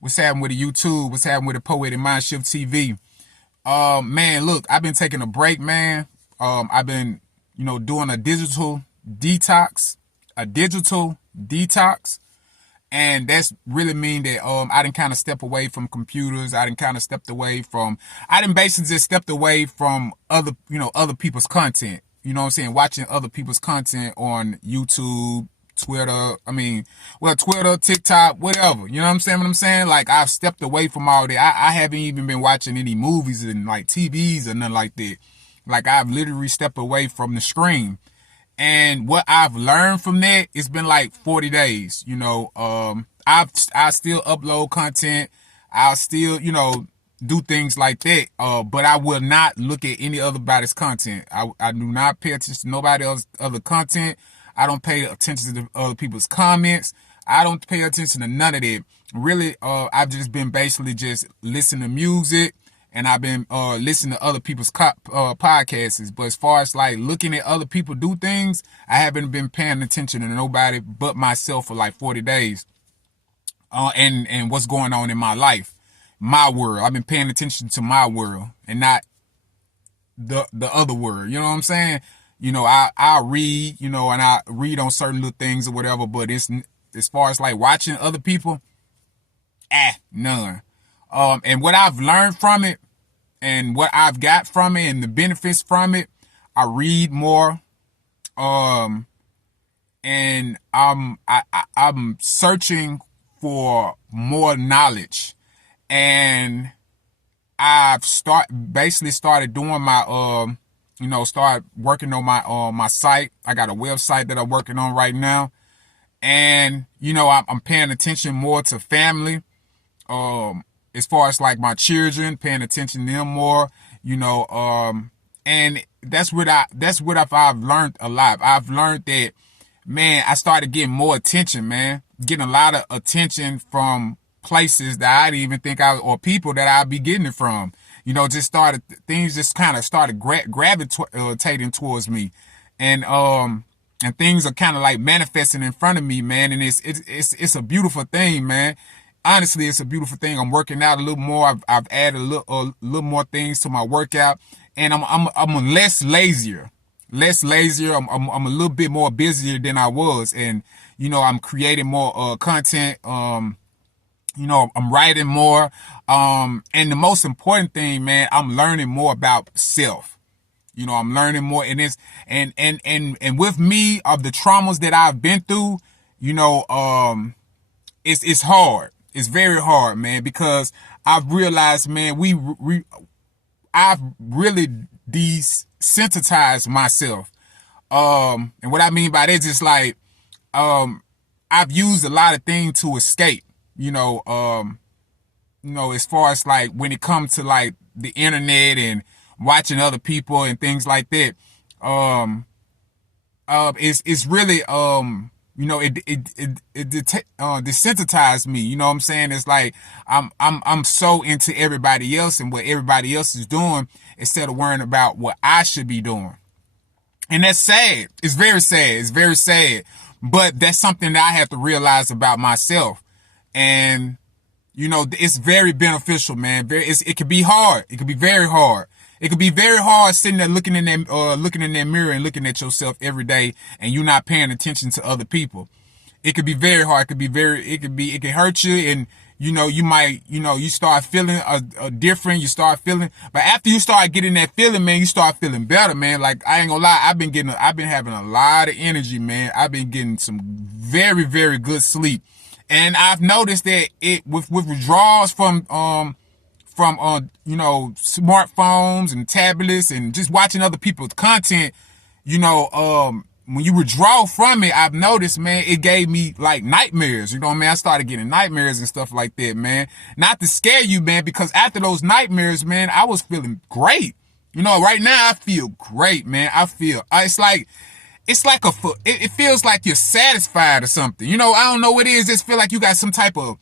What's happening with the YouTube? What's happening with the Poetic Mindshift TV? Man, look, I've been taking a break, man. I've been, doing a digital detox. And that's really mean that I didn't kind of step away from computers. I didn't basically just stepped away from other people's content. You know what I'm saying? Watching other people's content on YouTube, Twitter. Twitter, TikTok, whatever. You know what I'm saying? Like, I've stepped away from all that. I haven't even been watching any movies and like TVs or nothing like that. Like, I've literally stepped away from the screen. And what I've learned from that, it's been like 40 days. I still upload content. I'll still, do things like that. But I will not look at any other body's content. I do not pay attention to nobody else's other content. I don't pay attention to other people's comments. I don't pay attention to none of that. Really, I've just been basically just listening to music, and I've been listening to other people's podcasts. But as far as like looking at other people do things, I haven't been paying attention to nobody but myself for like 40 days. And what's going on in my life, my world. I've been paying attention to my world and not the other world. You know what I'm saying? I read, and I read on certain little things or whatever. But it's as far as like watching other people, none. And what I've learned from it and what I've got from it and the benefits from it, I read more. And I'm searching for more knowledge, and I've basically started doing my, start working on my site. I got a website that I'm working on right now. And, I'm paying attention more to family. As far as like my children, paying attention to them more, and that's what I've learned a lot. I've learned that, man, I started getting more attention, man, getting a lot of attention from places that I didn't even think or people that I'd be getting it from. Things just kind of started gravitating towards me, and things are kind of like manifesting in front of me, man. And it's a beautiful thing, man. Honestly, it's a beautiful thing. I'm working out a little more. I've added a little more things to my workout, and I'm less lazier. I'm a little bit more busier than I was, and I'm creating more content. I'm writing more. And the most important thing, man, I'm learning more about self. I'm learning more, and and with me, of the traumas that I've been through, it's hard. It's very hard, man, because I've realized, man, I've really desensitized myself. And what I mean by that is just like, I've used a lot of things to escape, as far as like when it comes to like the internet and watching other people and things like that. It's really, it desensitized me. You know what I'm saying? It's like I'm so into everybody else and what everybody else is doing instead of worrying about what I should be doing. And that's sad. It's very sad. It's very sad. But that's something that I have to realize about myself. And it's very beneficial, man. It can be hard. It can be very hard. It could be very hard sitting there looking in that mirror and looking at yourself every day, and you're not paying attention to other people. It could be very hard. It can hurt you, and you might, you start feeling different. You start feeling, but after you start getting that feeling, man, you start feeling better, man. Like, I ain't gonna lie, I've been having a lot of energy, man. I've been getting some very, very good sleep, and I've noticed that with withdrawals from smartphones and tablets and just watching other people's content, when you withdraw from it, I've noticed, man, it gave me like nightmares. You know what I mean? I started getting nightmares and stuff like that, man. Not to scare you, man, because after those nightmares, man, I was feeling great. Right now I feel great, man. I feel, it feels like you're satisfied or something. I don't know what it is. It just feel like you got some type of,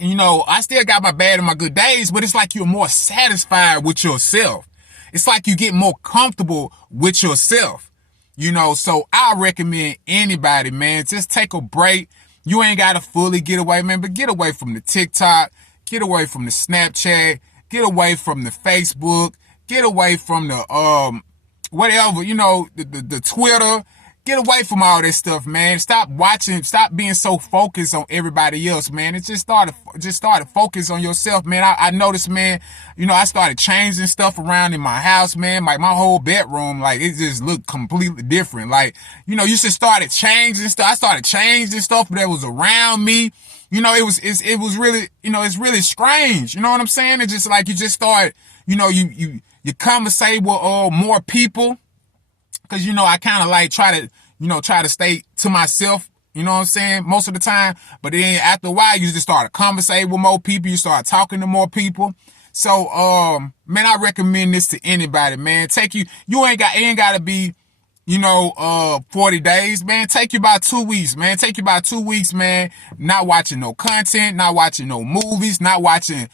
I still got my bad and my good days, but it's like you're more satisfied with yourself. It's like you get more comfortable with yourself. So I recommend anybody, man, just take a break. You ain't got to fully get away, man, but get away from the TikTok, get away from the Snapchat, get away from the Facebook, get away from the, whatever, the Twitter. Get away from all this stuff, man. Stop watching, stop being so focused on everybody else, man. It just started focus on yourself, man. I noticed, man, I started changing stuff around in my house, man. Like my whole bedroom, like it just looked completely different. Like, you just started changing stuff. I started changing stuff that was around me. It was really, it's really strange. You know what I'm saying? It's just like you just start, you conversate with more people. Cause I kind of like try to stay to myself, you know what I'm saying, most of the time. But then after a while, you just start to conversate with more people. You start talking to more people. So, man, I recommend this to anybody, man. You ain't got to be, 40 days, man. Take you about 2 weeks, man. Take you about 2 weeks, man. Not watching no content, not watching no movies, not watching,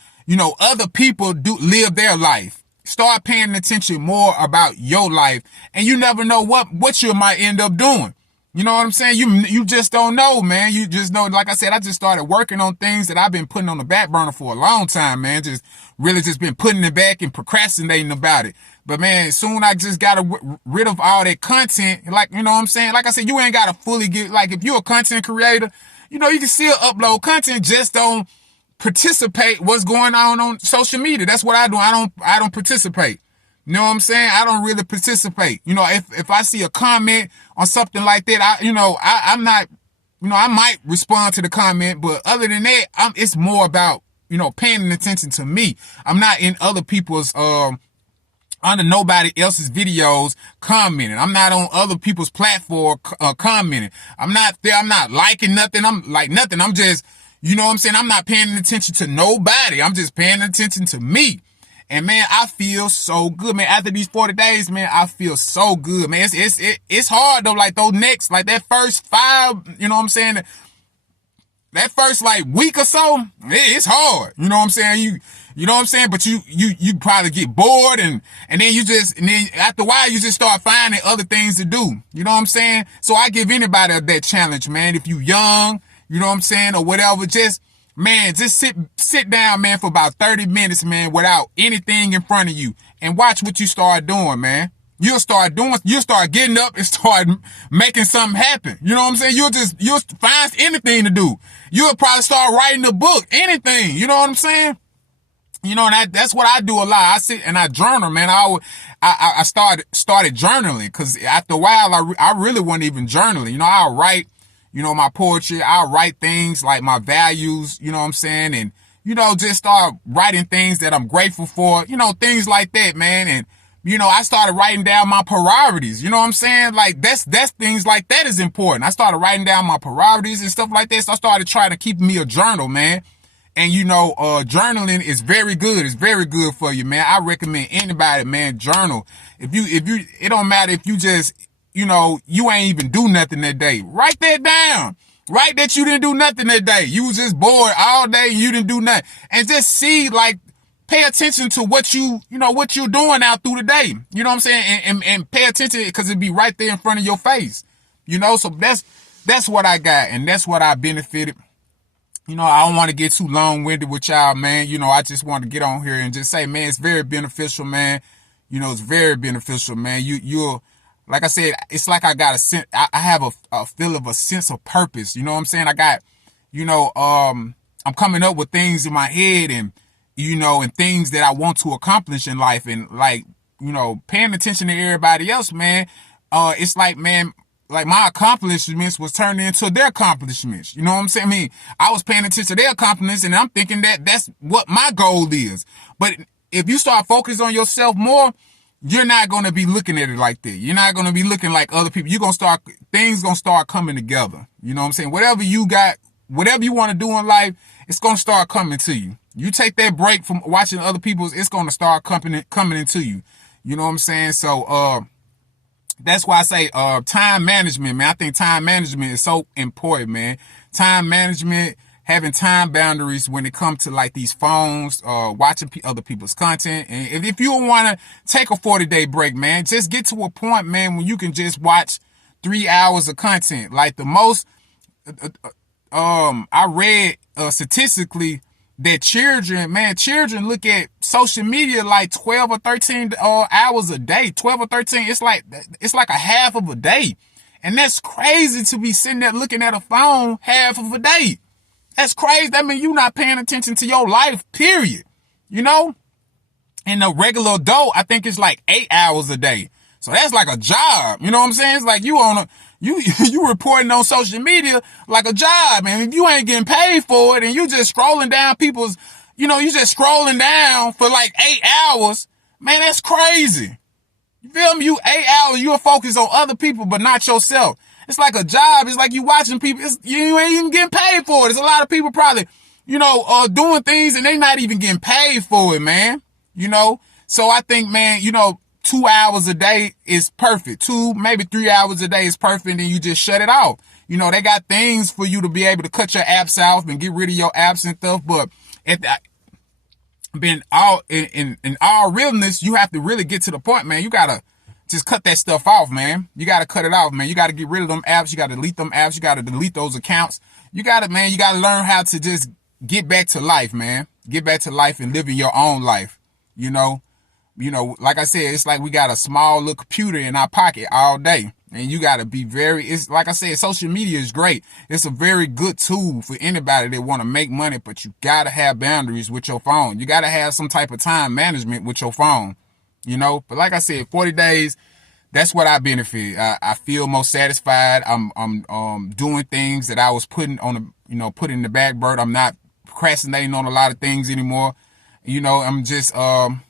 other people live their life. Start paying attention more about your life, and you never know what you might end up doing. You know what I'm saying? You just don't know, man. You just know, like I said, I just started working on things that I've been putting on the back burner for a long time, man. Just been putting it back and procrastinating about it. But man, soon I just got rid of all that content. Like, you know what I'm saying? Like I said, you ain't got to fully get, like if you're a content creator, you can still upload content, just don't participate what's going on social media. That's what I do. I don't participate. You know what I'm saying? I don't really participate. If I see a comment on something like that, I'm not, I might respond to the comment, but other than that, it's more about, paying attention to me. I'm not in other people's, under nobody else's videos commenting. I'm not on other people's platform commenting. I'm not there. I'm not liking nothing. I'm like nothing. I'm just, you know what I'm saying? I'm not paying attention to nobody. I'm just paying attention to me. And man, I feel so good, man. After these 40 days, man, I feel so good, man. It's hard though. Like like that first 5, you know what I'm saying? That first like week or so, it's hard. You know what I'm saying? You know what I'm saying? But you probably get bored and then after a while you just start finding other things to do. You know what I'm saying? So I give anybody that challenge, man. If you young, you know what I'm saying, or whatever, just sit down, man, for about 30 minutes, man, without anything in front of you and watch what you start doing, man. You'll start getting up and start making something happen. You know what I'm saying? You'll find anything to do. You'll probably start writing a book, anything. You know what I'm saying? And that's what I do a lot. I sit and I journal, man. I started journaling because after a while, I really wasn't even journaling. I'll write, my poetry. I'll write things like my values, you know what I'm saying? And, just start writing things that I'm grateful for, things like that, man. And, I started writing down my priorities. You know what I'm saying? Like that's things like that is important. I started writing down my priorities and stuff like that. So I started trying to keep me a journal, man. And journaling is very good. It's very good for you, man. I recommend anybody, man, journal. If you, it don't matter if you just, you ain't even do nothing that day. Write that down. Write that you didn't do nothing that day. You was just bored all day and you didn't do nothing. And just see, like, pay attention to what what you're doing out through the day. You know what I'm saying? And pay attention because it'd be right there in front of your face. So that's what I got and that's what I benefited. I don't want to get too long-winded with y'all, man. I just want to get on here and just say, man, it's very beneficial, man. It's very beneficial, man. You're, like I said, it's like I got a sense, I have a feel of a sense of purpose. You know what I'm saying? I got, I'm coming up with things in my head and, and things that I want to accomplish in life and like, paying attention to everybody else, man. It's like, man, like my accomplishments was turned into their accomplishments. You know what I'm saying? I mean, I was paying attention to their accomplishments and I'm thinking that that's what my goal is. But if you start focusing on yourself more, you're not going to be looking at it like that. You're not going to be looking like other people. Things going to start coming together. You know what I'm saying? Whatever you got, whatever you want to do in life, it's going to start coming to you. You take that break from watching other people's, it's going to start coming into you. You know what I'm saying? So, that's why I say, time management, man. I think time management is so important, man. Time management, having time boundaries when it comes to like these phones, watching other people's content. And if you want to take a 40-day break, man, just get to a point, man, when you can just watch 3 hours of content. Like the most I read statistically that children look at social media like 12 or 13 hours a day. 12 or 13, it's like a half of a day. And that's crazy to be sitting there looking at a phone half of a day. That's crazy. That means you're not paying attention to your life, period. You know? And a regular adult, I think it's like 8 hours a day. So that's like a job. You know what I'm saying? It's like you reporting on social media like a job. And if you ain't getting paid for it and you just scrolling down people's, you just scrolling down for like 8 hours, man, that's crazy. You feel me? 8 hours, you're focused on other people, but not yourself. It's like a job. It's like you watching people. You ain't even getting paid for it. There's a lot of people probably, doing things and they not even getting paid for it, man. So I think, man, 2 hours a day is perfect. 2, maybe 3 hours a day is perfect, and you just shut it off. They got things for you to be able to cut your apps off and get rid of your apps and stuff, but in all realness, you have to really get to the point, man. You gotta just cut that stuff off, man. You gotta cut it off, man. You gotta get rid of them apps. You gotta delete them apps. You gotta delete those accounts. You gotta learn how to just get back to life, man. Get back to life and living your own life. Like I said, it's like we got a small little computer in our pocket all day. And you got to be it's like I said, social media is great. It's a very good tool for anybody that want to make money, but you got to have boundaries with your phone. You got to have some type of time management with your phone, But like I said, 40 days, that's what I benefit. I feel most satisfied. I'm doing things that I was putting put in the back burner. I'm not procrastinating on a lot of things anymore. I'm just, I'm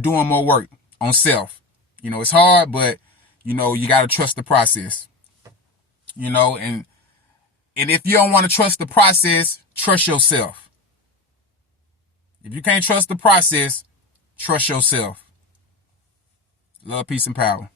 doing more work on self. It's hard, but, you got to trust the process, and if you don't want to trust the process, trust yourself. If you can't trust the process, trust yourself. Love, peace, and power.